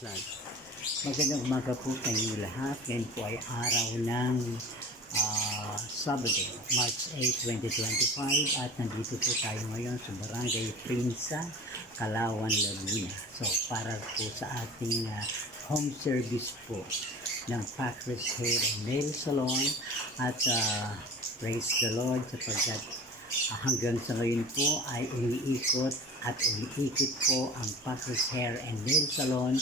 Vlog. Magandang umaga po kayo lahat. Ngayon po ay araw ng Sabado, March 8, 2025 at nandito po tayo ngayon sa Barangay Prinsa, Calauan, Laguna. So para po sa ating home service po ng Packers Hair and Nail Salon at praise the Lord sapagkat hanggang sa ngayon po ay umiikot po ang Packers Hair and Nail Salon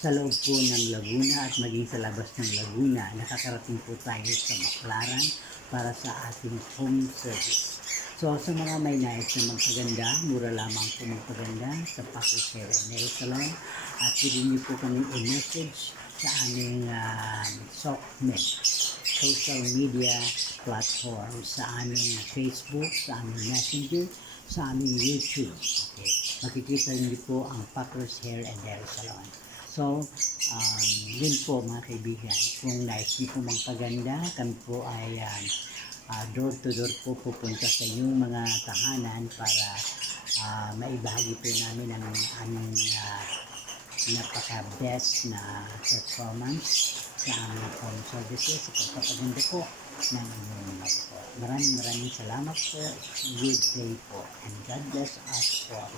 sa loob po ng Laguna at maging sa labas ng Laguna. Nakakarating po tayo sa Baclaran para sa ating home service. So sa mga may nais na magpaganda, mura lamang po magpaganda sa Packers Hair and Nail Salon at pwede niyo po kami i-message sa aming SOCMED social media platform, sa aming Facebook, sa aming Messenger, sa aming YouTube. Okay. Makikita niyo po ang Packers Hair and Nail Salon. So, yun po mga kaibigan. Kung nais niyo po magpaganda, kami po ay door to door po pupunta sa inyong mga tahanan para maibahagi po namin ang aming napaka-best na performance sa aming home services sa pagpapaganda po ng inyong mga po. Maraming salamat po. Good day po. And God bless us all.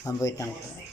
Pamboy tangko.